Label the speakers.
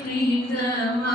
Speaker 1: ಪ್ರೀತಮಾಜಿಯೋ